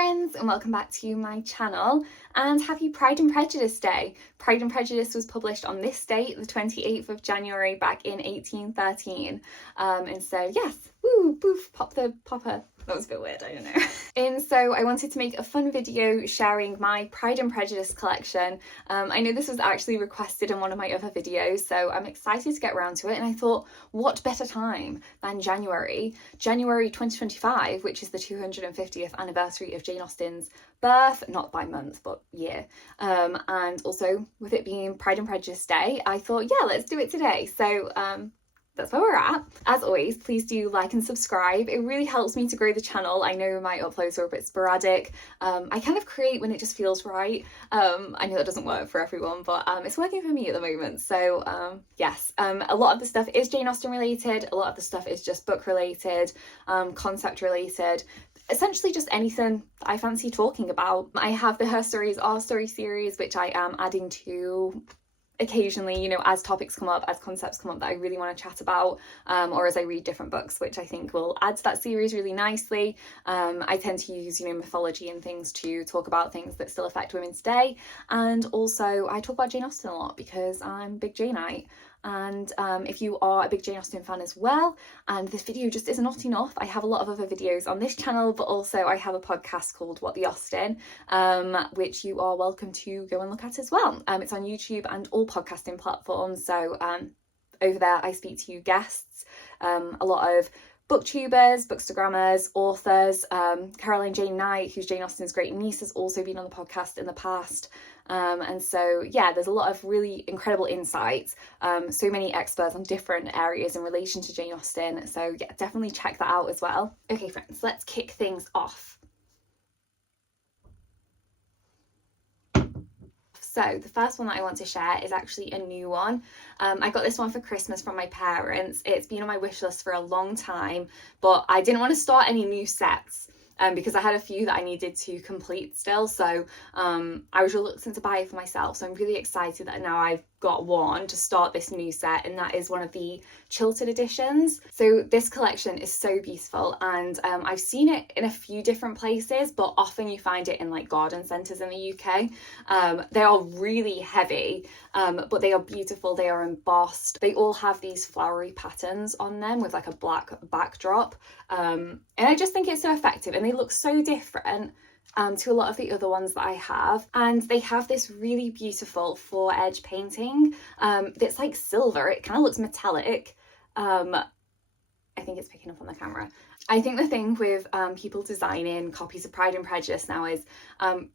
friends, and welcome back to my channel, and happy Pride and Prejudice Day. Pride and Prejudice was published on this date, the 28th of January back in 1813. And so yes, woo, boof, pop the popper. That was a bit weird, I don't know. And so I wanted to make a fun video sharing my Pride and Prejudice collection. I know this was actually requested in one of my other videos, so I'm excited to get around to it. And I thought, what better time than January 2025, which is the 250th anniversary of Jane Austen's birth, not by month, but year. And also with it being Pride and Prejudice Day, I thought, yeah, let's do it today. So that's where we're at. As always, please do like and subscribe. It really helps me to grow the channel. I know my uploads are a bit sporadic. I kind of create when it just feels right. I know that doesn't work for everyone, but it's working for me at the moment. So yes, a lot of the stuff is Jane Austen related. A lot of the stuff is just book related, concept related. Essentially just anything that I fancy talking about. I have the Her Stories Our Story series, which I am adding to occasionally, you know, as topics come up, as concepts come up that I really want to chat about, or as I read different books, which I think will add to that series really nicely. I tend to use, you know, mythology and things to talk about things that still affect women today. And also I talk about Jane Austen a lot because I'm a big Janeite. And if you are a big Jane Austen fan as well, and this video just is not enough, I have a lot of other videos on this channel, but also I have a podcast called What the Austen, which you are welcome to go and look at as well. It's on YouTube and all podcasting platforms. So over there I speak to guests, a lot of booktubers, bookstagrammers, authors. Caroline Jane Knight, who's Jane Austen's great niece, has also been on the podcast in the past. And so, yeah, there's a lot of really incredible insights. So many experts on different areas in relation to Jane Austen. So yeah, definitely check that out as well. Okay, friends, let's kick things off. So the first one that I want to share is actually a new one. I got this one for Christmas from my parents. It's been on my wish list for a long time, but I didn't want to start any new sets because I had a few that I needed to complete still. So I was reluctant to buy it for myself. So I'm really excited that now I've got one to start this new set, and that is one of the Chiltern editions. So this collection is so beautiful, and I've seen it in a few different places, but often you find it in like garden centres in the UK. They are really heavy, but they are beautiful. They are embossed. They all have these flowery patterns on them with like a black backdrop, and I just think it's so effective, and they look so different to a lot of the other ones that I have. And they have this really beautiful four edge painting that's like silver. It kind of looks metallic. I think it's picking up on the camera. I think the thing with people designing copies of Pride and Prejudice now is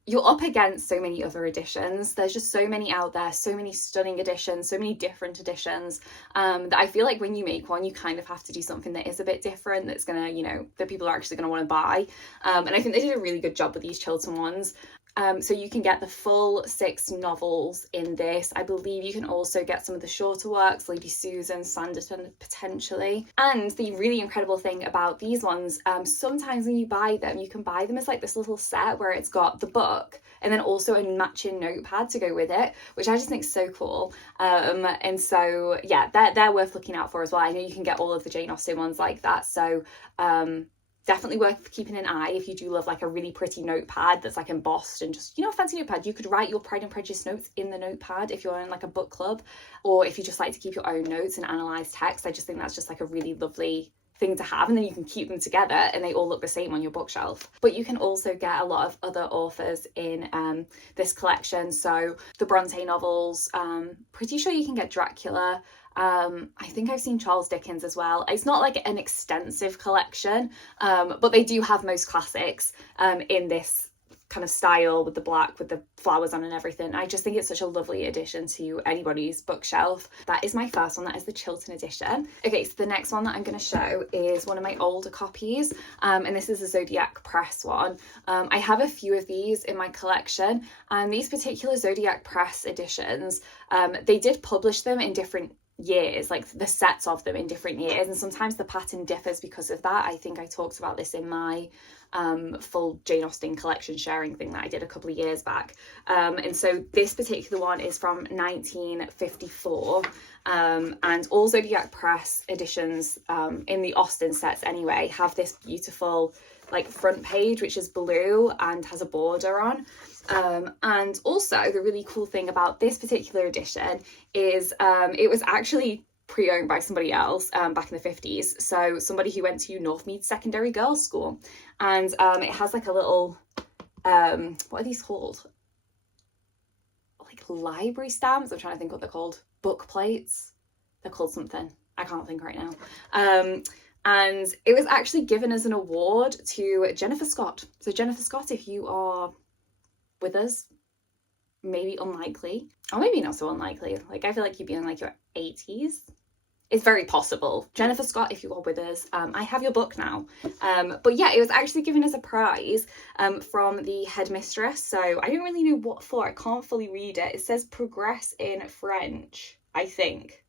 you're up against so many other editions. There's just so many out there, so many stunning editions, so many different editions, that I feel like when you make one, you kind of have to do something that is a bit different, that's gonna, you know, that people are actually gonna want to buy. And I think they did a really good job with these Chiltern ones. So you can get the full 6 novels in this. I believe you can also get some of the shorter works, Lady Susan, Sanditon potentially. And the really incredible thing about these ones, sometimes when you buy them, you can buy them as like this little set where it's got the book and then also a matching notepad to go with it, which I just think is so cool. And so yeah, they're worth looking out for as well. I know you can get all of the Jane Austen ones like that. So definitely worth keeping an eye if you do love like a really pretty notepad that's like embossed and just, you know, a fancy notepad. You could write your Pride and Prejudice notes in the notepad if you're in like a book club, or if you just like to keep your own notes and analyse text. I just think that's just like a really lovely thing to have, and then you can keep them together and they all look the same on your bookshelf. But you can also get a lot of other authors in this collection. So the Bronte novels, pretty sure you can get Dracula. I think I've seen Charles Dickens as well. It's not like an extensive collection, but they do have most classics in this kind of style with the black, with the flowers on and everything. I just think it's such a lovely addition to anybody's bookshelf. That is my first one. That is the Chiltern edition. Okay, so the next one that I'm going to show is one of my older copies, and this is a Zodiac Press one. I have a few of these in my collection, and these particular Zodiac Press editions, they did publish them in different years, like the sets of them in different years, and sometimes the pattern differs because of that. I think I talked about this in my full Jane Austen collection sharing thing that I did a couple of years back, and so this particular one is from 1954, and all Zodiac Press editions in the Austen sets anyway have this beautiful like front page, which is blue and has a border on. And also the really cool thing about this particular edition is it was actually pre-owned by somebody else back in the 50s. So somebody who went to Northmead Secondary Girls School. And it has like a little, what are these called? Like library stamps? I'm trying to think what they're called. Book plates? They're called something. I can't think right now. And it was actually given as an award to Jennifer Scott. So Jennifer Scott, if you are with us, maybe unlikely, or maybe not so unlikely. Like, I feel like you'd be in like your 80s. It's very possible. Jennifer Scott, if you are with us, I have your book now. But yeah, it was actually given as a prize from the headmistress. So I don't really know what for. I can't fully read it. It says progress in French, I think.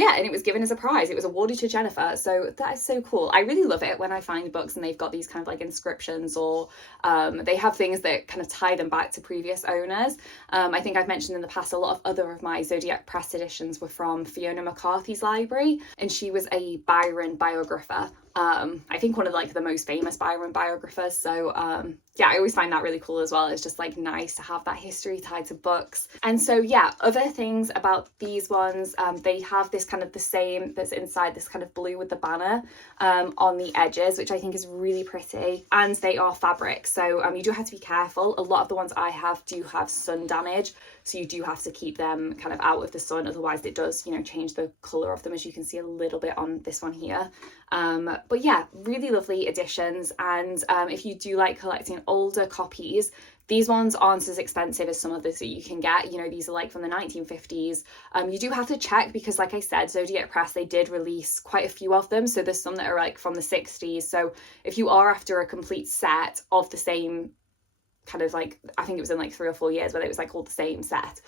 Yeah, and it was given as a prize. It was awarded to Jennifer. So that is so cool. I really love it when I find books and they've got these kind of like inscriptions, or they have things that kind of tie them back to previous owners. I think I've mentioned in the past, a lot of other of my Zodiac Press editions were from Fiona McCarthy's library, and she was a Byron biographer. I think one of like the most famous Byron biographers. So yeah, I always find that really cool as well. It's just like nice to have that history tied to books. And so yeah, other things about these ones, they have this kind of the same that's inside, this kind of blue with the banner on the edges, which I think is really pretty, and they are fabric. So you do have to be careful. A lot of the ones I have do have sun damage, so you do have to keep them kind of out of the sun, otherwise it does, you know, change the colour of them, as you can see a little bit on this one here. But yeah, really lovely editions. And if you do like collecting older copies, these ones aren't as expensive as some of this that you can get. You know, these are like from the 1950s. You do have to check because, like I said, Zodiac Press, they did release quite a few of them. So there's some that are like from the 60s. So if you are after a complete set of the same kind of like, I think it was in like 3 or 4 years where it was like all the same set,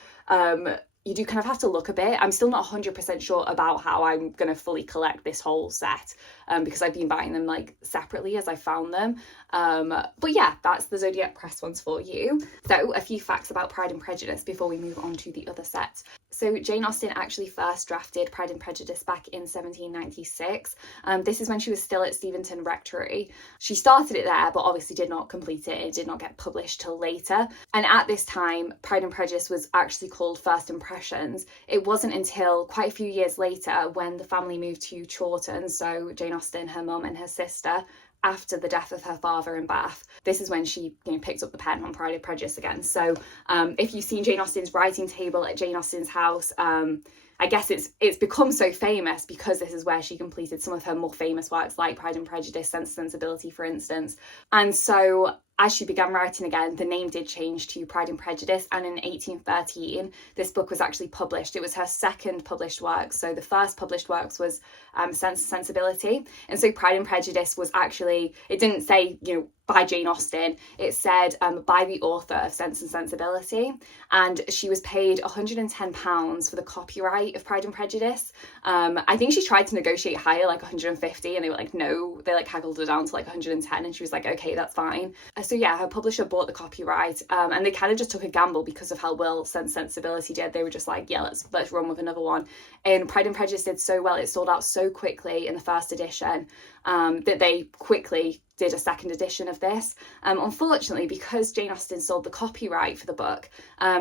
you do kind of have to look a bit. I'm still not 100% sure about how I'm going to fully collect this whole set because I've been buying them like separately as I found them. But yeah, that's the Zodiac Press ones for you. So a few facts about Pride and Prejudice before we move on to the other sets. So Jane Austen actually first drafted Pride and Prejudice back in 1796. This is when she was still at Steventon Rectory. She started it there, but obviously did not complete it. It did not get published till later. And at this time, Pride and Prejudice was actually called First Impressions. It wasn't until quite a few years later when the family moved to Chawton, so Jane Austen, her mum and her sister, after the death of her father in Bath. This is when she, you know, picked up the pen on Pride and Prejudice again. So if you've seen Jane Austen's writing table at Jane Austen's house, I guess it's become so famous because this is where she completed some of her more famous works like Pride and Prejudice, Sense and Sensibility, for instance. And so as she began writing again, the name did change to Pride and Prejudice, and in 1813 this book was actually published. It was her second published work. So the first published works was Sense and Sensibility, and so Pride and Prejudice was actually, it didn't say, you know, by Jane Austen, it said by the author of Sense and Sensibility, and she was paid £110 for the copyright of Pride and Prejudice. I think she tried to negotiate higher, like 150, and they were like, no, they like haggled her down to like 110, and she was like, okay, that's fine. So yeah, her publisher bought the copyright, and they kind of just took a gamble because of how well Sense and Sensibility did. They were just like, yeah, let's run with another one. And Pride and Prejudice did so well, it sold out so quickly in the first edition that they quickly did a second edition of this. Unfortunately, because Jane Austen sold the copyright for the book,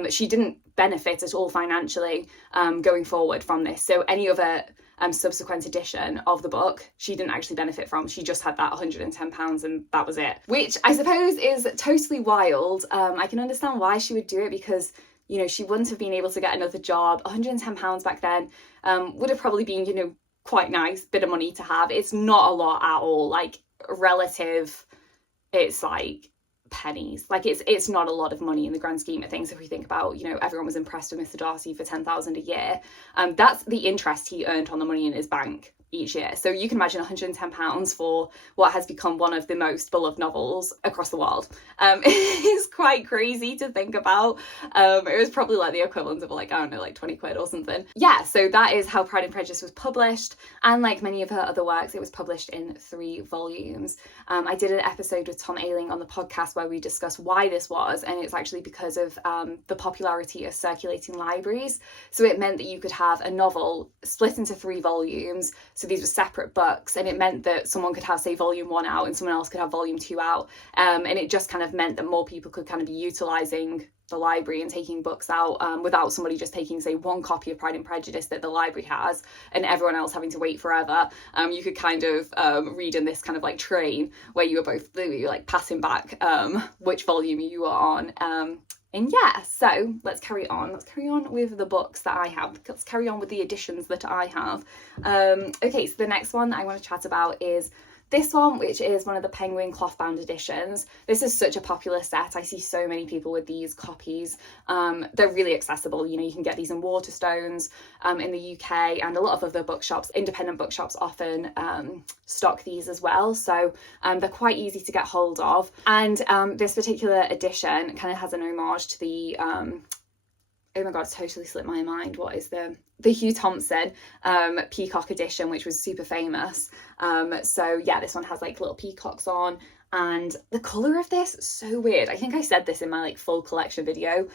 she didn't benefit at all financially going forward from this. So any other subsequent edition of the book, she didn't actually benefit from. She just had that £110 and that was it, which I suppose is totally wild. I can understand why she would do it because, you know, she wouldn't have been able to get another job. £110 back then would have probably been, you know, quite nice bit of money to have. It's not a lot at all. Like, relative, it's like pennies. Like, it's not a lot of money in the grand scheme of things. If we think about, you know, everyone was impressed with Mr. Darcy for £10,000 a year. That's the interest he earned on the money in his bank each year. So you can imagine £110 for what has become one of the most beloved novels across the world. It's quite crazy to think about. It was probably like the equivalent of like, I don't know, like 20 quid or something. Yeah, so that is how Pride and Prejudice was published. And like many of her other works, it was published in 3 volumes. I did an episode with Tom Ayling on the podcast where we discussed why this was, and it's actually because of the popularity of circulating libraries. So it meant that you could have a novel split into 3 volumes, So these were separate books, and it meant that someone could have, say, volume 1 out and someone else could have volume 2 out. And it just kind of meant that more people could kind of be utilising the library and taking books out without somebody just taking, say, one copy of Pride and Prejudice that the library has and everyone else having to wait forever. You could kind of read in this kind of like train where you were both like passing back which volume you were on. And yeah, so let's carry on with the books that I have. Let's carry on with the editions that I have. Okay, so the next one I want to chat about is this one, which is one of the Penguin Clothbound editions. This is such a popular set. I see so many people with these copies. They're really accessible. You know, you can get these in Waterstones in the UK, and a lot of other bookshops, independent bookshops, often stock these as well. So they're quite easy to get hold of. And this particular edition kind of has an homage to the oh my god, it's totally slipped my mind. What is the Hugh Thompson peacock edition, which was super famous. So yeah, this one has like little peacocks on, and the colour of this is so weird. I think I said this in my like full collection video.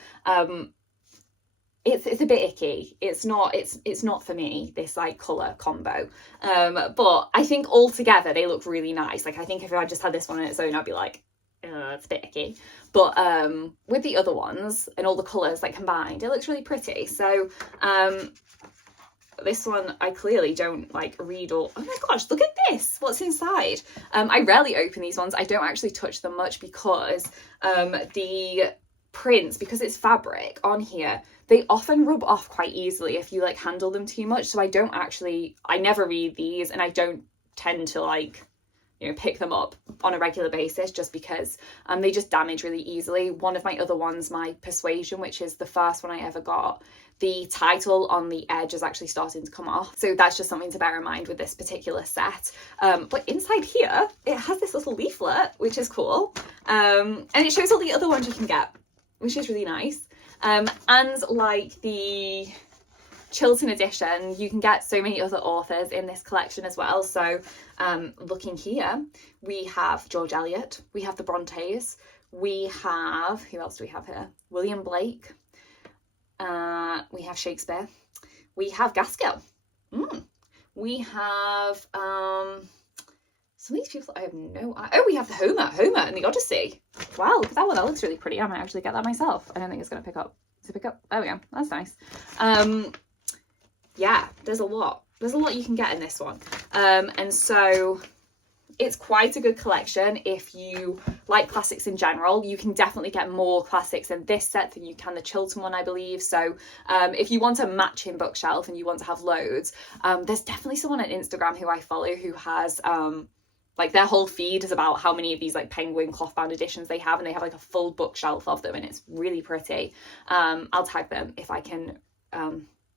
It's a bit icky. It's not for me, this like colour combo. But I think all together they look really nice. Like I think if I just had this one on its own, I'd be like, it's a bit icky. But with the other ones and all the colours like combined, it looks really pretty. So this one I clearly don't like read all. Oh my gosh, look at this, what's inside. I rarely open these ones. I don't actually touch them much because the prints, because it's fabric on here, they often rub off quite easily if you like handle them too much. So I never read these, and I don't tend to like, you know, pick them up on a regular basis just because they just damage really easily. One of my other ones, my Persuasion, which is the first one I ever got, the title on the edge is actually starting to come off. So that's just something to bear in mind with this particular set. But inside here, it has this little leaflet, which is cool. And it shows all the other ones you can get, which is really nice. And like the Chiltern edition, you can get so many other authors in this collection as well. So looking here, we have George Eliot, we have the Brontes, we have, who else do we have here? William Blake, we have Shakespeare, we have Gaskell, we have some of these people I have no idea. Oh, we have Homer and the Odyssey. Wow, look at that one, that looks really pretty. I might actually get that myself. I don't think it's going to pick up. Does it pick up? There we go, that's nice. Yeah, there's a lot you can get in this one. And so it's quite a good collection. If you like classics in general, you can definitely get more classics in this set than you can the Chiltern one, I believe. So if you want a matching bookshelf and you want to have loads, there's definitely someone on Instagram who I follow who has like their whole feed is about how many of these like Penguin Clothbound editions they have, and they have like a full bookshelf of them, and it's really pretty. I'll tag them if I can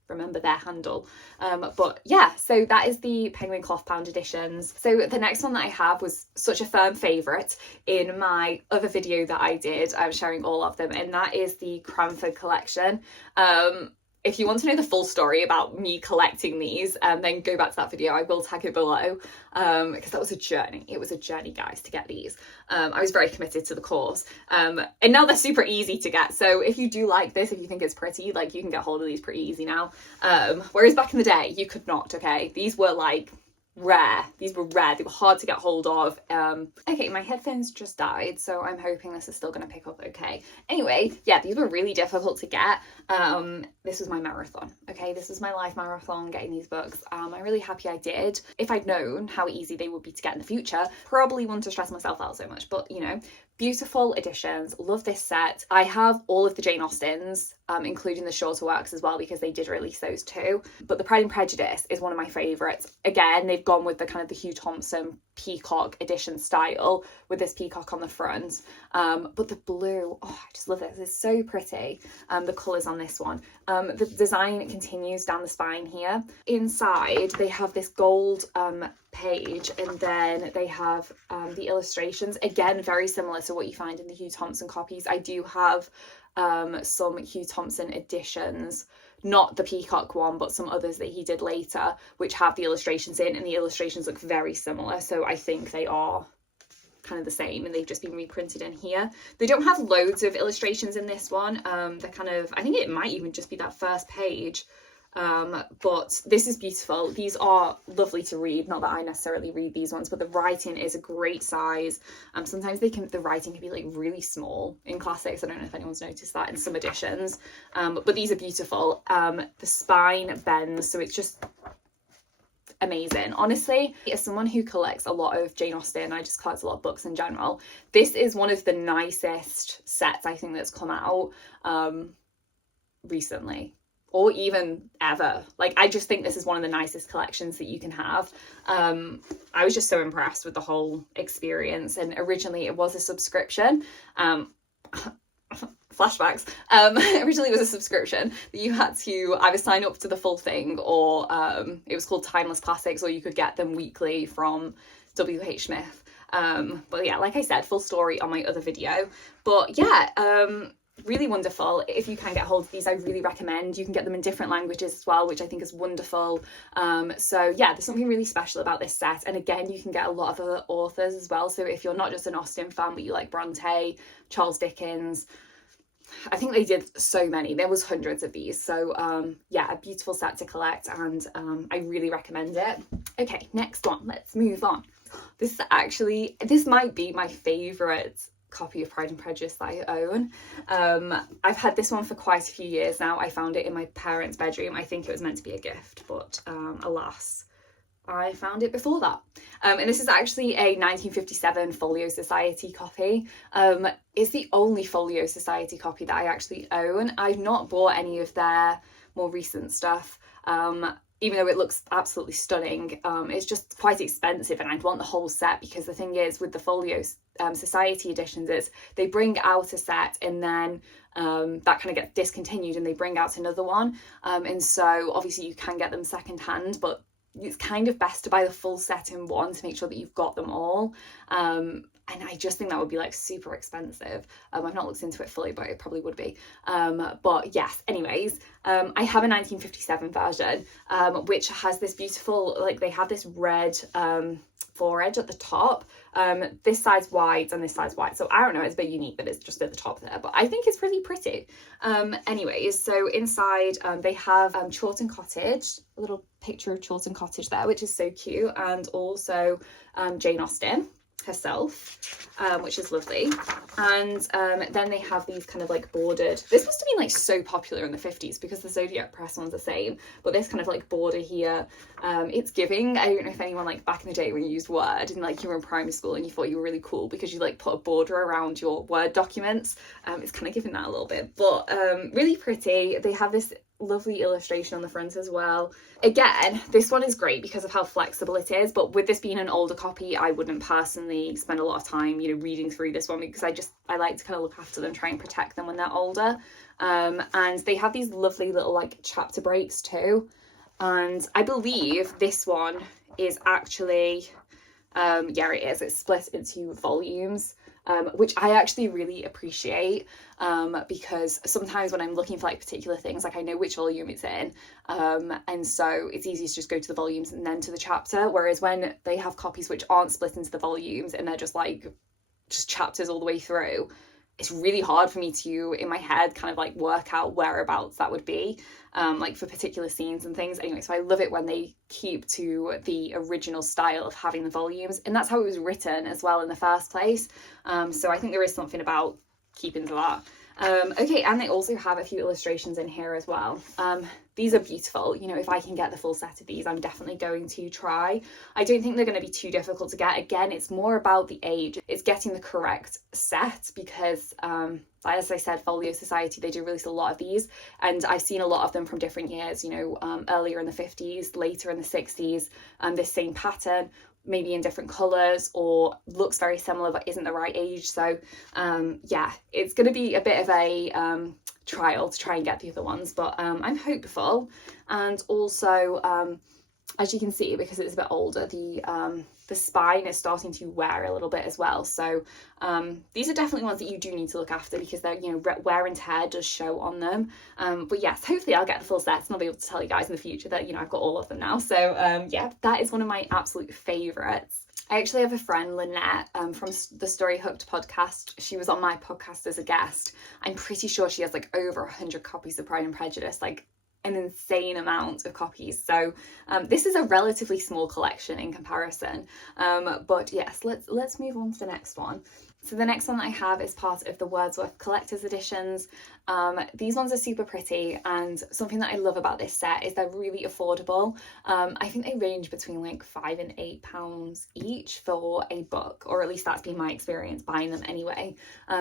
remember their handle. But yeah, so that is the Penguin Clothbound editions. So the next one that I have was such a firm favourite in my other video that I did. I was sharing all of them, and that is the Cranford collection. If you want to know the full story about me collecting these, then go back to that video. I will tag it below, because that was a journey. It was a journey, guys, to get these. I was very committed to the cause. And now they're super easy to get. So if you do like this, if you think it's pretty, like you can get hold of these pretty easy now. Whereas back in the day, you could not, okay? These were like rare. These were rare. They were hard to get hold of. Okay, my headphones just died, so I'm hoping this is still going to pick up okay. Anyway, yeah, these were really difficult to get. This was my marathon, okay? This was my life marathon, getting these books. I'm really happy I did. If I'd known how easy they would be to get in the future, probably wouldn't have stressed myself out so much. But, you know, beautiful editions. Love this set. I have all of the Jane Austens, including the shorter works as well, because they did release those too. But the Pride and Prejudice is one of my favourites. Again, they've gone with the kind of the Hugh Thompson peacock edition style with this peacock on the front. But the blue, oh, I just love this. It's so pretty. The colours on this one. The design continues down the spine here. Inside, they have this gold page, and then they have the illustrations, again very similar to what you find in the Hugh Thompson copies. I do have some Hugh Thompson editions, not the peacock one, but some others that he did later, which have the illustrations in, and the illustrations look very similar, so I think they are kind of the same, and they've just been reprinted in here. They don't have loads of illustrations in this one. They're kind of, I think it might even just be that first page. But this is beautiful. These are lovely to read, not that I necessarily read these ones, but the writing is a great size. Sometimes the writing can be like really small in classics. I don't know if anyone's noticed that in some editions, but these are beautiful. The spine bends, so it's just amazing. Honestly, as someone who collects a lot of Jane Austen, I just collect a lot of books in general, this is one of the nicest sets I think that's come out recently, or even ever. Like, I just think this is one of the nicest collections that you can have. I was just so impressed with the whole experience, and originally it was a subscription. Flashbacks. Originally it was a subscription that you had to either sign up to the full thing, or it was called Timeless Classics, or you could get them weekly from WH Smith. But yeah, like I said, full story on my other video. But yeah, really wonderful. If you can get hold of these, I really recommend. You can get them in different languages as well, which I think is wonderful. So yeah, there's something really special about this set. And again, you can get a lot of other authors as well. So if you're not just an Austen fan, but you like Bronte, Charles Dickens, I think they did so many. There was hundreds of these. So yeah, a beautiful set to collect, and I really recommend it. Okay, next one. Let's move on. This might be my favourite copy of Pride and Prejudice that I own. I've had this one for quite a few years now. I found it in my parents' bedroom. I think it was meant to be a gift, but alas, I found it before that. And this is actually a 1957 Folio Society copy. It's the only Folio Society copy that I actually own. I've not bought any of their more recent stuff, even though it looks absolutely stunning. It's just quite expensive, and I'd want the whole set, because the thing is with the Folio Society editions is they bring out a set, and then that kind of gets discontinued and they bring out another one. And so obviously you can get them secondhand, but it's kind of best to buy the full set in one to make sure that you've got them all. And I just think that would be like super expensive. I've not looked into it fully, but it probably would be. But yes, anyways, I have a 1957 version, which has this beautiful, like, they have this red foredge at the top. This side's wide and this side's wide, so I don't know, it's a bit unique that it's just at the top there, but I think it's really pretty. Anyways, so inside they have Chawton Cottage, a little picture of Chawton Cottage there, which is so cute, and also Jane Austen herself, which is lovely. And then they have these kind of like bordered, this must have been like so popular in the 50s because the Zodiac press one's the same, but this kind of like border here, it's giving, I don't know if anyone like back in the day when you used Word and like you were in primary school and you thought you were really cool because you like put a border around your Word documents, it's kind of giving that a little bit, but really pretty. They have this lovely illustration on the front as well. Again, this one is great because of how flexible it is, but with this being an older copy, I wouldn't personally spend a lot of time, you know, reading through this one, because I like to kind of look after them, try and protect them when they're older. And they have these lovely little like chapter breaks too, and I believe this one is actually yeah, it is, it's split into volumes, which I actually really appreciate, because sometimes when I'm looking for like particular things, like I know which volume it's in, and so it's easy to just go to the volumes and then to the chapter, whereas when they have copies which aren't split into the volumes and they're just chapters all the way through, it's really hard for me to, in my head, kind of like work out whereabouts that would be, like for particular scenes and things. Anyway, so I love it when they keep to the original style of having the volumes, and that's how it was written as well in the first place. So I think there is something about keeping to that. Okay, and they also have a few illustrations in here as well. These are beautiful. You know, if I can get the full set of these, I'm definitely going to try. I don't think they're going to be too difficult to get. Again, it's more about the age. It's getting the correct set, because as I said, Folio Society, they do release a lot of these, and I've seen a lot of them from different years, you know, earlier in the 50s, later in the 60s, this same pattern, maybe in different colours, or looks very similar but isn't the right age. So yeah, it's going to be a bit of a trial to try and get the other ones, but I'm hopeful. And also, as you can see, because it's a bit older, the spine is starting to wear a little bit as well. So these are definitely ones that you do need to look after, because they're, you know, wear and tear does show on them. But yes, hopefully I'll get the full set and I'll be able to tell you guys in the future that, you know, I've got all of them now. So yeah, that is one of my absolute favourites. I actually have a friend, Lynette, from the Story Hooked podcast. She was on my podcast as a guest. I'm pretty sure she has like over 100 copies of Pride and Prejudice, like an insane amount of copies. So this is a relatively small collection in comparison. But yes, let's move on to the next one. So the next one that I have is part of the Wordsworth collector's editions. These ones are super pretty, and something that I love about this set is they're really affordable. I think they range between like £5 and £8 each for a book, or at least that's been my experience buying them anyway.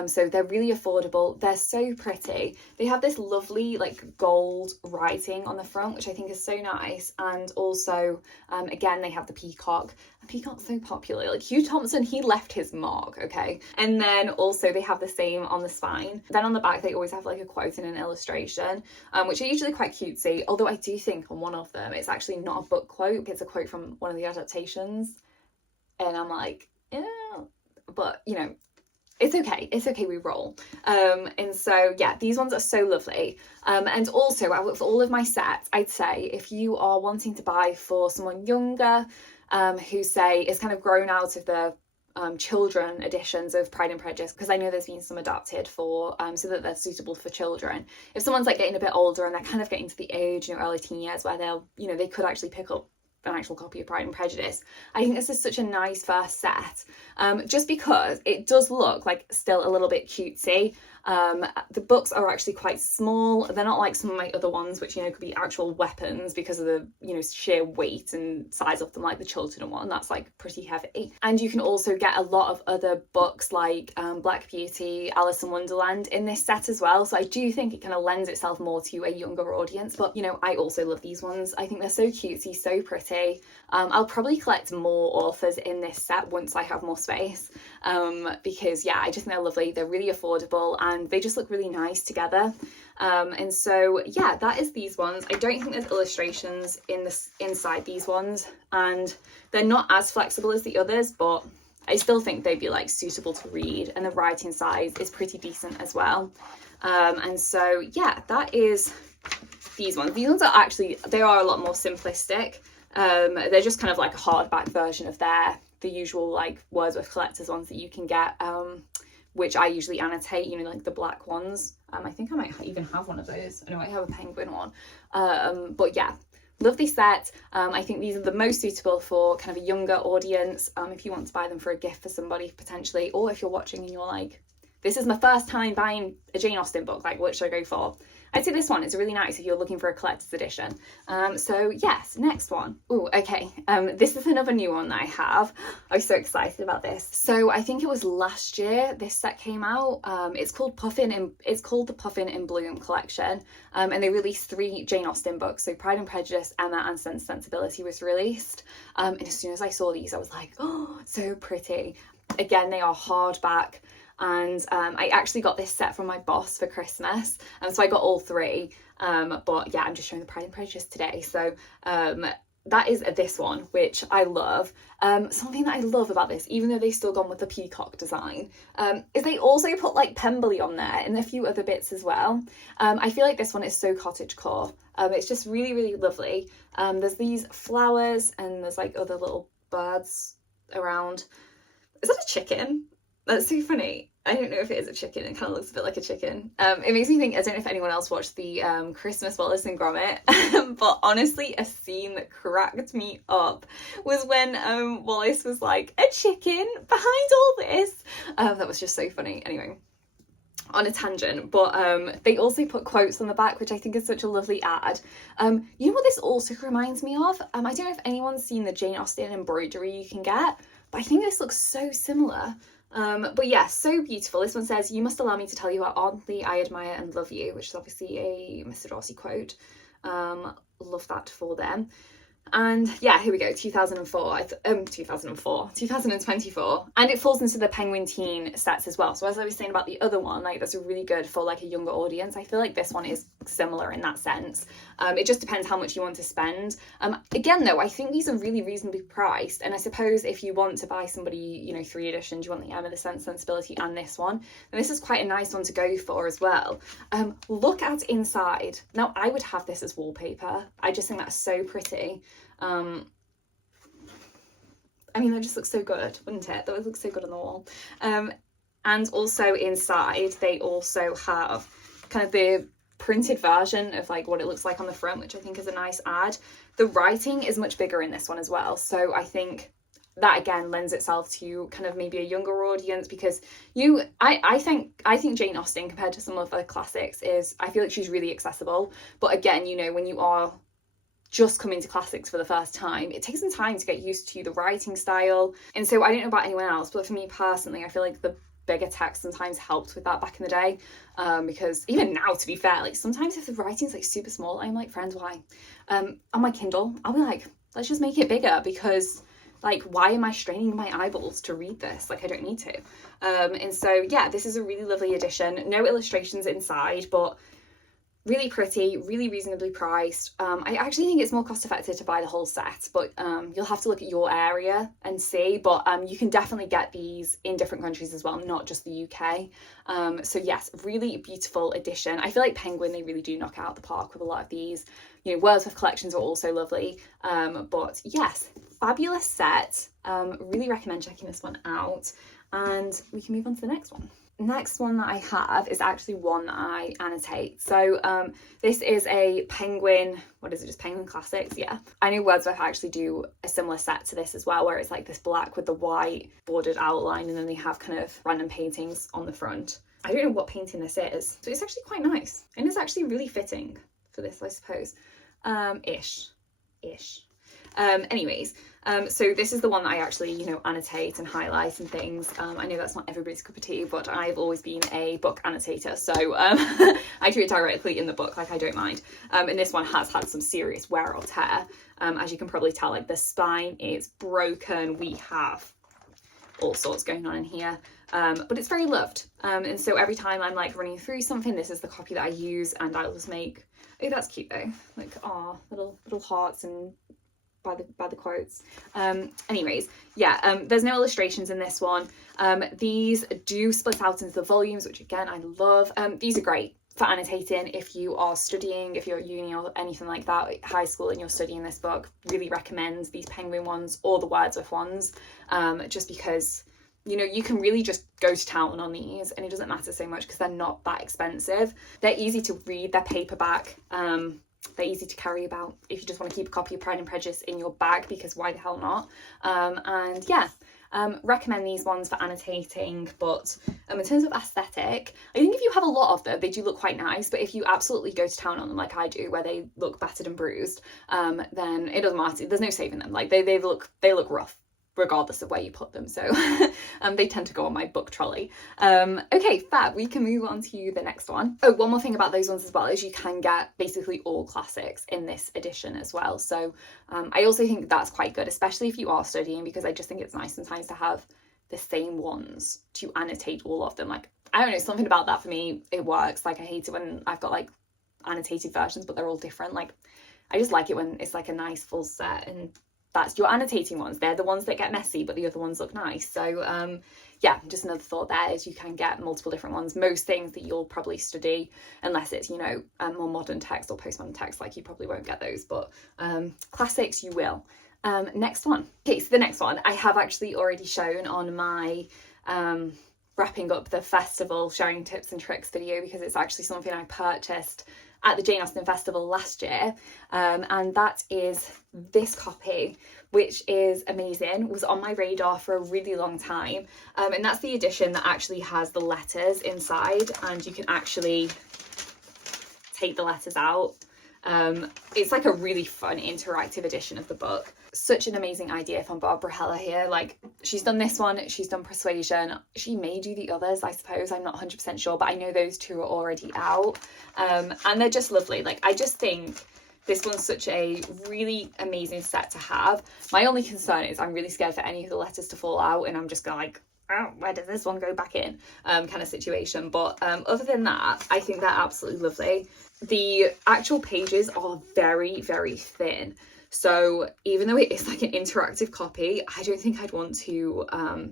So they're really affordable. They're so pretty. They have this lovely like gold writing on the front, which I think is so nice. And also, again, they have the peacock. The peacock's so popular. Like Hugh Thompson, he left his mark, okay? And then also they have the same on the spine. Then on the back, they always have like a quote and an illustration, which are usually quite cutesy. Although I do think on one of them, it's actually not a book quote. It's a quote from one of the adaptations. And I'm like, yeah, but you know, it's okay, we roll. And so yeah, these ones are so lovely. And also out of all of my sets, I'd say if you are wanting to buy for someone younger, who say is kind of grown out of the children editions of Pride and Prejudice, because I know there's been some adapted for so that they're suitable for children. If someone's like getting a bit older and they're kind of getting to the age, you know, early teen years where they'll, you know, they could actually pick up an actual copy of Pride and Prejudice, I think this is such a nice first set, just because it does look like still a little bit cutesy. The books are actually quite small. They're not like some of my other ones, which, you know, could be actual weapons because of the, you know, sheer weight and size of them, like the Chiltern one. That's like pretty heavy. And you can also get a lot of other books like Black Beauty, Alice in Wonderland in this set as well. So I do think it kind of lends itself more to a younger audience. But, you know, I also love these ones. I think they're so cutesy, so pretty. I'll probably collect more authors in this set once I have more space, because yeah, I just think they're lovely. They're really affordable and they just look really nice together. And so yeah, that is these ones. I don't think there's illustrations inside these ones, and they're not as flexible as the others, but I still think they'd be like suitable to read, and the writing size is pretty decent as well. And so yeah, that is these ones. These ones are actually, they are a lot more simplistic. They're just kind of like a hardback version of the usual like Wordsworth collectors ones that you can get, which I usually annotate, you know, like the black ones. I think I might even have one of those. I know I have a penguin one. But yeah, lovely set. I think these are the most suitable for kind of a younger audience, if you want to buy them for a gift for somebody potentially, or if you're watching and you're like, this is my first time buying a Jane Austen book, like what should I go for? I'd say this one is really nice if you're looking for a collector's edition. So yes, next one. Oh, okay. This is another new one that I have. I was so excited about this. So I think it was last year this set came out. It's called the Puffin in Bloom collection. And they released 3 Jane Austen books. So Pride and Prejudice, Emma, and Sense and Sensibility was released. And as soon as I saw these, I was like, oh, so pretty. Again, they are hardback. And I actually got this set from my boss for Christmas, so I got all 3, but yeah, I'm just showing the Pride and Prejudice today. So that is this one, which I love. Something that I love about this, even though they've still gone with the peacock design, is they also put like Pemberley on there and a few other bits as well. I feel like this one is so cottagecore. It's just really, really lovely. There's these flowers and there's like other little birds around. Is that a chicken? That's so funny. I don't know if it is a chicken. It kind of looks a bit like a chicken. It makes me think, I don't know if anyone else watched the Christmas Wallace and Gromit, but honestly, a scene that cracked me up was when Wallace was like, a chicken behind all this. That was just so funny. Anyway, on a tangent, but they also put quotes on the back, which I think is such a lovely ad. You know what this also reminds me of? I don't know if anyone's seen the Jane Austen embroidery you can get, but I think this looks so similar. But yeah, so beautiful. This one says, "You must allow me to tell you how ardently I admire and love you," which is obviously a Mr. Darcy quote. Love that for them. And yeah, here we go, 2024, 2024. And it falls into the Penguin Teen sets as well. So as I was saying about the other one, like that's really good for like a younger audience. I feel like this one is similar in that sense. It just depends how much you want to spend. Again, though, I think these are really reasonably priced. And I suppose if you want to buy somebody, you know, 3 editions, you want the Emma, the Sense Sensibility and this one, then this is quite a nice one to go for as well. Look at inside. Now, I would have this as wallpaper. I just think that's so pretty. I mean, that just looks so good, wouldn't it? That would look so good on the wall. And also inside, they also have kind of the printed version of like what it looks like on the front, which I think is a nice add. The writing is much bigger in this one as well, so I think that again lends itself to kind of maybe a younger audience, because I think Jane Austen, compared to some of the classics, I feel like she's really accessible. But again, you know, when you are just coming to classics for the first time, it takes some time to get used to the writing style. And so I don't know about anyone else, but for me personally, I feel like the bigger text sometimes helped with that back in the day, because even now, to be fair, like sometimes if the writing's like super small, I'm like, friends, why? On my Kindle, I'll be like, let's just make it bigger, because like, why am I straining my eyeballs to read this? Like, I don't need to. And so yeah, this is a really lovely edition. No illustrations inside, but really pretty, really reasonably priced. I actually think it's more cost effective to buy the whole set, but you'll have to look at your area and see. But you can definitely get these in different countries as well, not just the UK. So yes, really beautiful edition. I feel like Penguin, they really do knock out the park with a lot of these. You know, Wordsworth collections are also lovely. But yes, fabulous set. Really recommend checking this one out. And we can move on to the next one. Next one that I have is actually one that I annotate. So this is a Penguin, what is it, just Penguin Classics? Yeah. I know Wordsworth actually do a similar set to this as well, where it's like this black with the white bordered outline, and then they have kind of random paintings on the front. I don't know what painting this is, so it's actually quite nice, and it's actually really fitting for this, I suppose. Ish. Anyways, so this is the one that I actually, you know, annotate and highlight and things. I know that's not everybody's cup of tea, but I've always been a book annotator, so I do it directly in the book, like I don't mind. And this one has had some serious wear or tear. As you can probably tell, like the spine is broken. We have all sorts going on in here, but it's very loved. And so every time I'm like running through something, this is the copy that I use, and I'll just make, oh, that's cute though, like, oh, little hearts and by the quotes. Anyways, yeah, there's no illustrations in this one. These do split out into the volumes, which again I love. These are great for annotating if you are studying, if you're at uni or anything like that, high school, and you're studying this book. Really recommend these Penguin ones or the Wordsworth ones, just because, you know, you can really just go to town on these, and it doesn't matter so much because they're not that expensive. They're easy to read, they're paperback. They're easy to carry about if you just want to keep a copy of Pride and Prejudice in your bag, because why the hell not? And yeah, recommend these ones for annotating. But in terms of aesthetic, I think if you have a lot of them, they do look quite nice. But if you absolutely go to town on them like I do, where they look battered and bruised, then it doesn't matter. There's no saving them. Like they look rough regardless of where you put them, so they tend to go on my book trolley. Okay, fab, we can move on to the next one. Oh, one more thing about those ones as well is you can get basically all classics in this edition as well, so I also think that's quite good, especially if you are studying, because I just think it's nice sometimes to have the same ones to annotate all of them. Like, I don't know, something about that for me, it works. Like, I hate it when I've got like annotated versions but they're all different. Like, I just like it when it's like a nice full set, and that's your annotating ones. They're the ones that get messy, but the other ones look nice. So yeah, just another thought there is you can get multiple different ones. Most things that you'll probably study, unless it's, you know, more modern text or postmodern text, like, you probably won't get those, but classics you will. Next one. Okay, so the next one I have actually already shown on my wrapping up the festival sharing tips and tricks video, because it's actually something I purchased at the Jane Austen Festival last year, and that is this copy, which is amazing. Was on my radar for a really long time, and that's the edition that actually has the letters inside, and you can actually take the letters out. It's like a really fun interactive edition of the book. Such an amazing idea from Barbara Heller here. Like, she's done this one, she's done Persuasion, she may do the others, I suppose, I'm not 100% sure, but I know those two are already out, and they're just lovely. Like, I just think this one's such a really amazing set to have. My only concern is I'm really scared for any of the letters to fall out, and I'm just gonna like, oh, where does this one go back in, kind of situation. But other than that, I think they're absolutely lovely. The actual pages are very, very thin. So even though it is like an interactive copy, I don't think I'd want to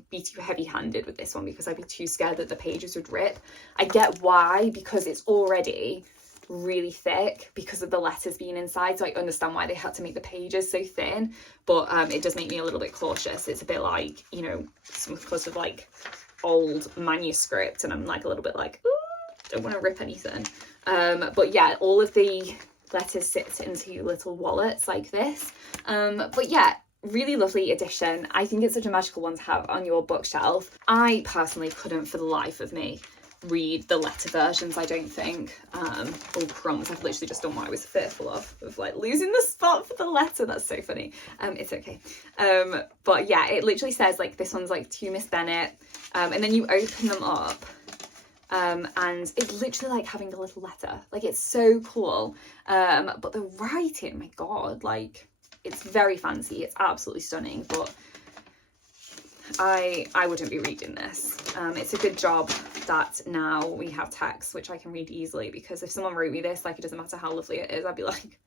be too heavy-handed with this one, because I'd be too scared that the pages would rip. I get why, because it's already really thick because of the letters being inside, so I understand why they had to make the pages so thin, but it does make me a little bit cautious. It's a bit like, you know, some sort of like old manuscript, and I'm like a little bit like, ooh, don't want to rip anything. But yeah, all of the letters sit into little wallets like this. But yeah, really lovely edition. I think it's such a magical one to have on your bookshelf. I personally couldn't for the life of me read the letter versions, I don't think. Oh crumbs, I've literally just done what I was fearful of like losing the spot for the letter. That's so funny. It's okay. But yeah, it literally says like this one's like to Miss Bennet, and then you open them up, and it's literally like having a little letter. Like, it's so cool. But the writing, my god, like, it's very fancy, it's absolutely stunning, but I wouldn't be reading this. It's a good job that now we have text, which I can read easily, because if someone wrote me this, like, it doesn't matter how lovely it is, I'd be like,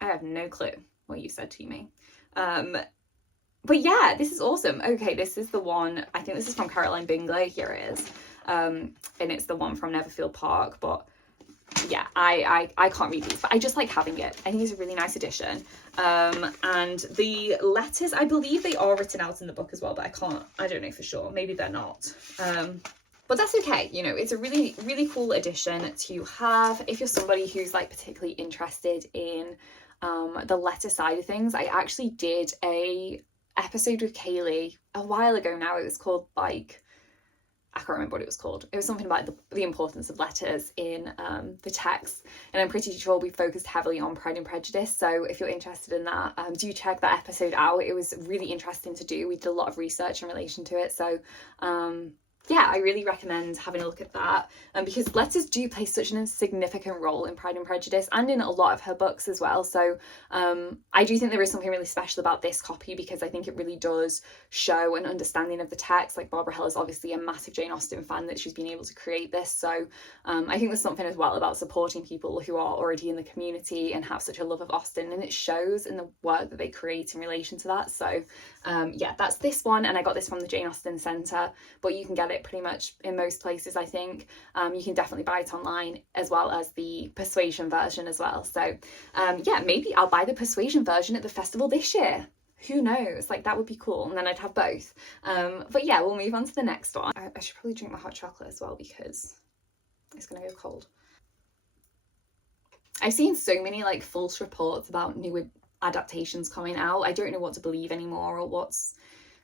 I have no clue what you said to me. But yeah, this is awesome. Okay, this is the one, I think this is from Caroline Bingley, here it is. And it's the one from Neverfield Park, but yeah, I can't read these, but I just like having it. I think it's a really nice edition. And the letters, I believe they are written out in the book as well, but I don't know for sure. Maybe they're not. But that's okay. You know, it's a really, really cool edition to have if you're somebody who's like particularly interested in the letter side of things. I actually did a episode with Caily a while ago now. It was called like, I can't remember what it was called. It was something about the importance of letters in the text, and I'm pretty sure we focused heavily on Pride and Prejudice. So if you're interested in that, do check that episode out. It was really interesting to do. We did a lot of research in relation to it. So yeah, I really recommend having a look at that, because letters do play such a significant role in Pride and Prejudice and in a lot of her books as well. So I do think there is something really special about this copy, because I think it really does show an understanding of the text. Like, Barbara Hill is obviously a massive Jane Austen fan, that she's been able to create this. So I think there's something as well about supporting people who are already in the community and have such a love of Austen, and it shows in the work that they create in relation to that. So yeah, that's this one, and I got this from the Jane Austen Centre, but you can get it pretty much in most places, I think. You can definitely buy it online, as well as the Persuasion version as well. So yeah, maybe I'll buy the Persuasion version at the festival this year. Who knows? Like, that would be cool, and then I'd have both. But yeah, we'll move on to the next one. I should probably drink my hot chocolate as well, because it's gonna go cold. I've seen so many like false reports about new adaptations coming out. I don't know what to believe anymore, or what's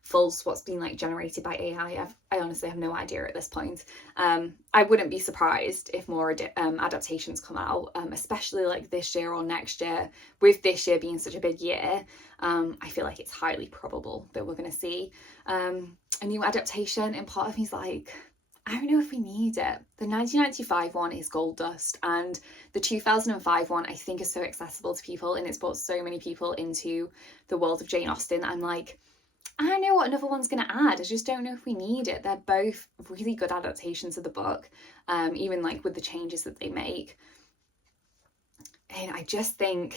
false, what's been like generated by AI. I honestly have no idea at this point. I wouldn't be surprised if more adaptations come out, especially like this year or next year. With this year being such a big year, I feel like it's highly probable that we're going to see a new adaptation, and part of me's like, I don't know if we need it. The 1995 one is gold dust, and the 2005 one I think is so accessible to people, and it's brought so many people into the world of Jane Austen. I'm like, I don't know what another one's going to add. I just don't know if we need it. They're both really good adaptations of the book, even like with the changes that they make. And I just think,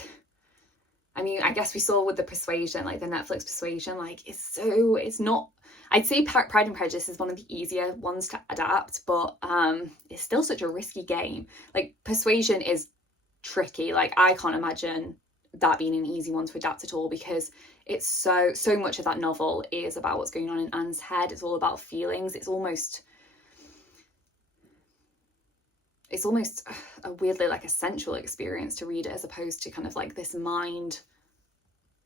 I mean, I guess we saw with the Persuasion, like the Netflix Persuasion, like it's not, I'd say Pride and Prejudice is one of the easier ones to adapt, but it's still such a risky game. Like, Persuasion is tricky. Like, I can't imagine that being an easy one to adapt at all, because it's so much of that novel is about what's going on in Anne's head. It's all about feelings. It's almost a weirdly like a sensual experience to read it, as opposed to kind of like this mind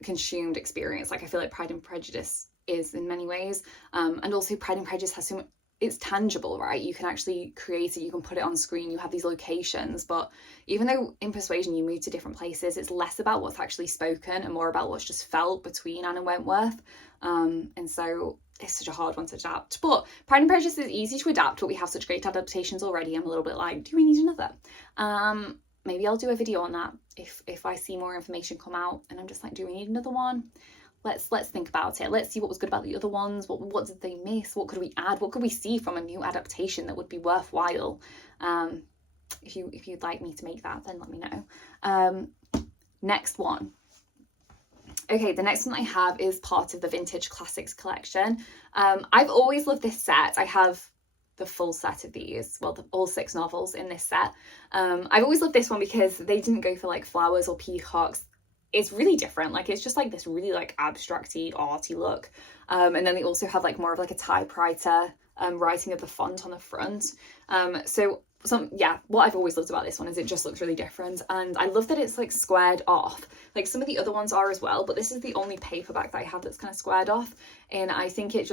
consumed experience. Like, I feel like Pride and Prejudice is in many ways, and also Pride and Prejudice has so much, it's tangible, right? You can actually create it, you can put it on screen, you have these locations. But even though in Persuasion you move to different places, it's less about what's actually spoken and more about what's just felt between Anne and Wentworth. And so it's such a hard one to adapt. But Pride and Prejudice is easy to adapt, but we have such great adaptations already. I'm a little bit like, do we need another? Maybe I'll do a video on that if I see more information come out and I'm just like, do we need another one? Let's think about it. Let's see what was good about the other ones. What did they miss? What could we add? What could we see from a new adaptation that would be worthwhile? If you'd like me to make that, then let me know. Next one. Okay, the next one I have is part of the Vintage Classics collection. I've always loved this set. I have the full set of these, well, all 6 novels in this set. I've always loved this one because they didn't go for like flowers or peacocks. It's really different. Like, it's just like this really like abstracty, arty look. And then they also have like more of like a typewriter writing of the font on the front. What I've always loved about this one is it just looks really different, and I love that it's like squared off. Like some of the other ones are as well, but this is the only paperback that I have that's kind of squared off, and I think it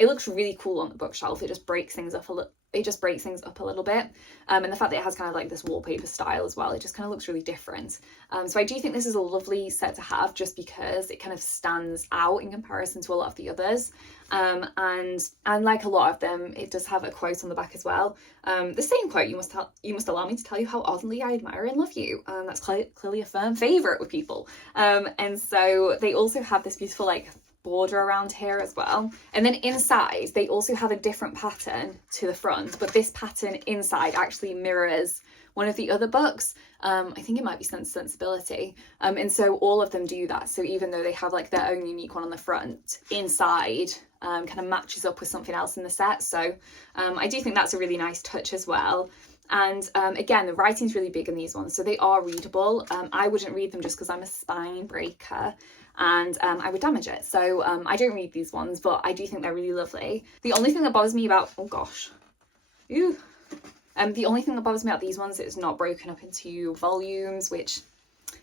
looks really cool on the bookshelf. It just breaks things up a little bit, and the fact that it has kind of like this wallpaper style as well, it just kind of looks really different. So I do think this is a lovely set to have, just because it kind of stands out in comparison to a lot of the others, and like a lot of them, it does have a quote on the back as well. The same quote, you must allow me to tell you how ardently I admire and love you. That's clearly a firm favourite with people, and so they also have this beautiful like border around here as well, and then inside they also have a different pattern to the front, but this pattern inside actually mirrors one of the other books. I think it might be Sense Sensibility, and so all of them do that. So even though they have like their own unique one on the front, inside kind of matches up with something else in the set. So I do think that's a really nice touch as well. And again, the writing's really big in these ones, so they are readable. I wouldn't read them just because I'm a spine breaker, and I would damage it. So I don't read these ones, but I do think they're really lovely. The only thing that bothers me about, the only thing that bothers me about these ones is it's not broken up into volumes, which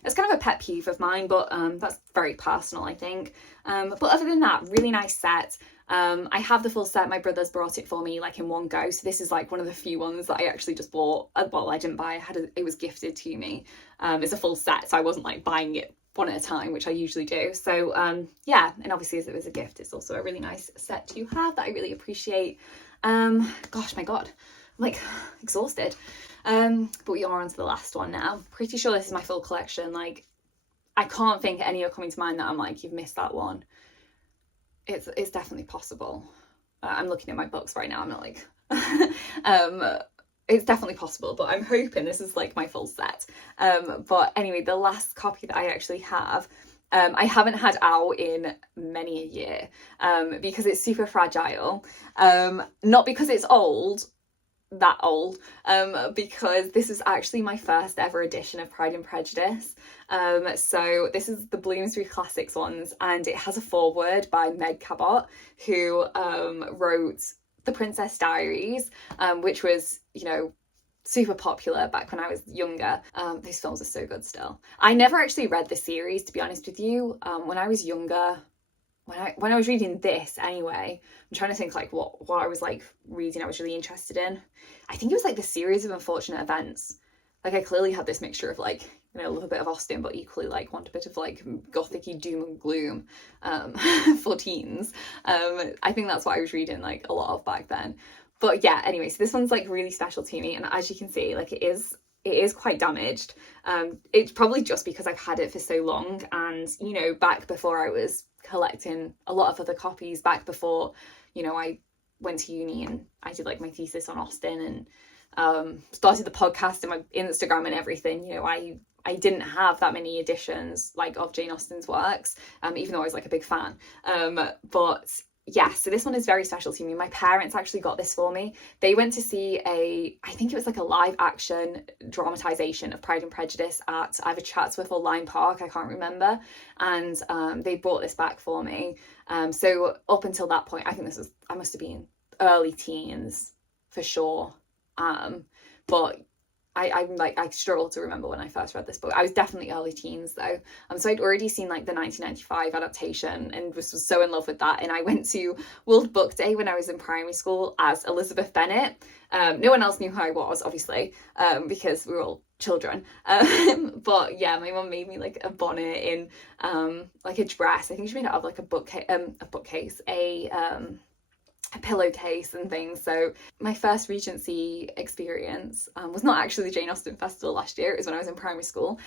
is kind of a pet peeve of mine, but that's very personal, I think. But other than that, really nice set. I have the full set. My brother's brought it for me like in one go, so this is like one of the few ones that I actually just bought. Well, I didn't buy, it was gifted to me. It's a full set, so I wasn't like buying it one at a time, which I usually do. So yeah, and obviously as it was a gift, it's also a really nice set to have that I really appreciate. Gosh, my god, I'm like exhausted. But we are on to the last one now. Pretty sure this is my full collection. Like, I can't think any are coming to mind that I'm like, you've missed that one. It's definitely possible. I'm looking at my books right now. I'm not like it's definitely possible, but I'm hoping this is like my full set. But anyway, the last copy that I actually have, I haven't had out in many a year, because it's super fragile. Not because it's that old, because this is actually my first ever edition of Pride and Prejudice. So this is the Bloomsbury Classics ones, and it has a foreword by Meg Cabot, who wrote The Princess Diaries, which was, you know, super popular back when I was younger. Those films are so good still. I never actually read the series, to be honest with you. When I was younger, when I was reading this anyway, I'm trying to think like what I was like reading I was really interested in. I think it was like the series of unfortunate events. Like I clearly had this mixture of like, you know, a little bit of Austen, but equally like want a bit of like gothic-y doom and gloom for teens. I think that's what I was reading like a lot of back then. But yeah, anyway, so this one's like really special to me, and as you can see, like it is quite damaged. It's probably just because I've had it for so long, and you know, back before I was collecting a lot of other copies, back before, you know, I went to uni and I did like my thesis on Austen and started the podcast and my Instagram and everything. You know, I didn't have that many editions like of Jane Austen's works, even though I was like a big fan. But yeah, so this one is very special to me. My parents actually got this for me. They went to see I think it was like a live action dramatization of Pride and Prejudice at either Chatsworth or Lyme Park, I can't remember. And they brought this back for me. So up until that point, I think I must have been early teens for sure. But I struggle to remember when I first read this book. I was definitely early teens though. So I'd already seen like the 1995 adaptation and was so in love with that. And I went to World Book Day when I was in primary school as Elizabeth Bennet. No one else knew who I was, obviously, because we were all children. But yeah, my mum made me like a bonnet in like a dress. I think she made it out of like a bookcase, a pillowcase and things. So my first Regency experience was not actually the Jane Austen Festival last year. It was when I was in primary school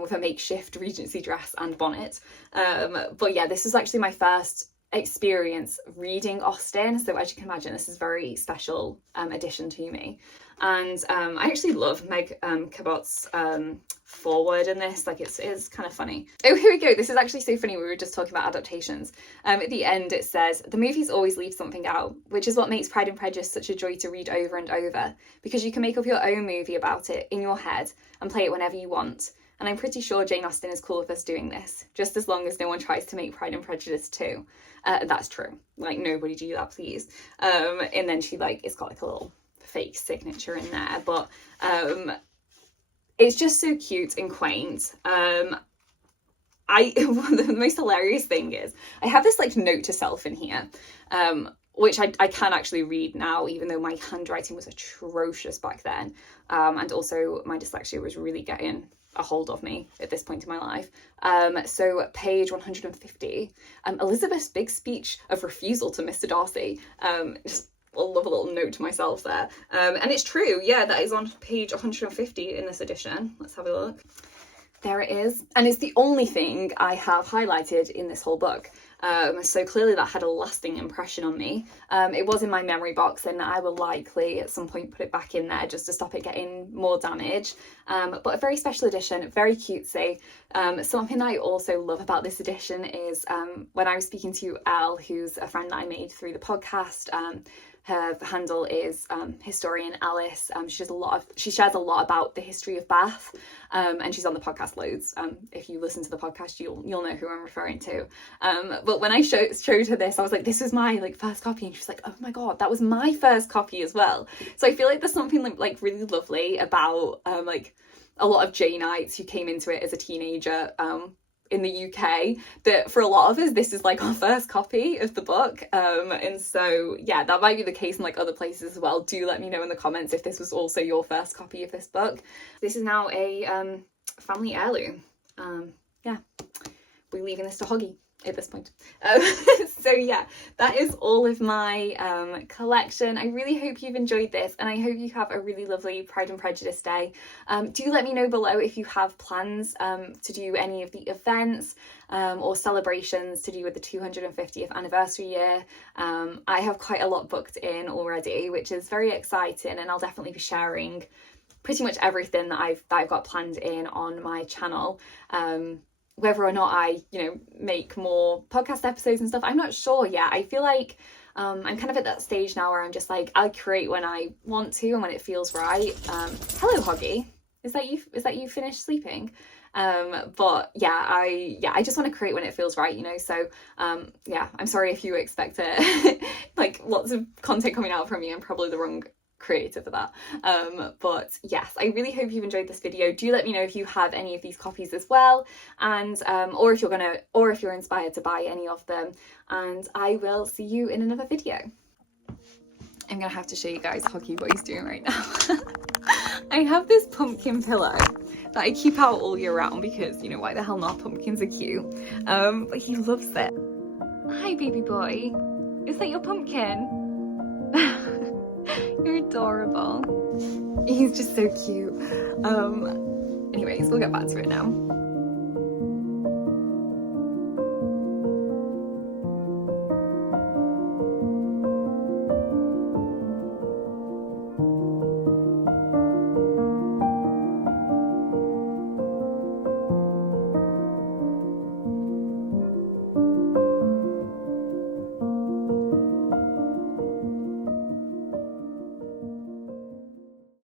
with a makeshift Regency dress and bonnet. But yeah, this was actually my first experience reading Austen, so as you can imagine, this is a very special addition to me. And I actually love Meg Cabot's foreword in this. Like it's kind of funny. Oh, here we go. This is actually so funny. We were just talking about adaptations. At the end it says, the movies always leave something out, which is what makes Pride and Prejudice such a joy to read over and over, because you can make up your own movie about it in your head and play it whenever you want. and I'm pretty sure Jane Austen is cool with us doing this, just as long as no one tries to make Pride and Prejudice too. That's true. Like, nobody do that, please. And then she, like, it's got like a little fake signature in there, but it's just so cute and quaint. The most hilarious thing is I have this like note to self in here, which I can actually read now, even though my handwriting was atrocious back then. And also my dyslexia was really getting a hold of me at this point in my life. So page 150, Elizabeth's big speech of refusal to Mr. Darcy. Just I love a little note to myself there. And it's true, yeah, that is on page 150 in this edition. Let's have a look. There it is. And it's the only thing I have highlighted in this whole book. So clearly that had a lasting impression on me. It was in my memory box, and I will likely at some point put it back in there just to stop it getting more damage. But a very special edition, very cutesy. Something that I also love about this edition is when I was speaking to Elle, who's a friend that I made through the podcast. Her handle is historian Alice. She shares a lot about the history of Bath, and she's on the podcast loads. If you listen to the podcast, you'll know who I'm referring to. But when I showed her this, I was like, this was my like first copy, and she was like, oh my god, that was my first copy as well. So I feel like there's something like really lovely about like a lot of Janeites who came into it as a teenager. In the UK, that for a lot of us this is like our first copy of the book, and so yeah, that might be the case in like other places as well. Do let me know in the comments if this was also your first copy of this book. This is now a family heirloom. Yeah, we're leaving this to Hoggy at this point. So yeah, that is all of my collection. I really hope you've enjoyed this, and I hope you have a really lovely Pride and Prejudice day. Do let me know below if you have plans to do any of the events or celebrations to do with the 250th anniversary year. I have quite a lot booked in already, which is very exciting, and I'll definitely be sharing pretty much everything that I've got planned in on my channel. Whether or not I, make more podcast episodes and stuff, I'm not sure yet. I feel like I'm kind of at that stage now where I'm just like, I'll create when I want to and when it feels right. Hello, Hoggy. Is that you finished sleeping? But yeah, I just want to create when it feels right, So yeah, I'm sorry if you expect like lots of content coming out from me. I'm probably the wrong creator for that. But yes, I really hope you've enjoyed this video. Do let me know if you have any of these copies as well, and or if you're inspired to buy any of them, and I will see you in another video. I'm gonna have to show you guys Hoggy what he's doing right now. I have this pumpkin pillow that I keep out all year round because why the hell not, pumpkins are cute. But he loves it. Hi baby boy, is that your pumpkin? You're adorable. He's just so cute. Anyways, we'll get back to it now.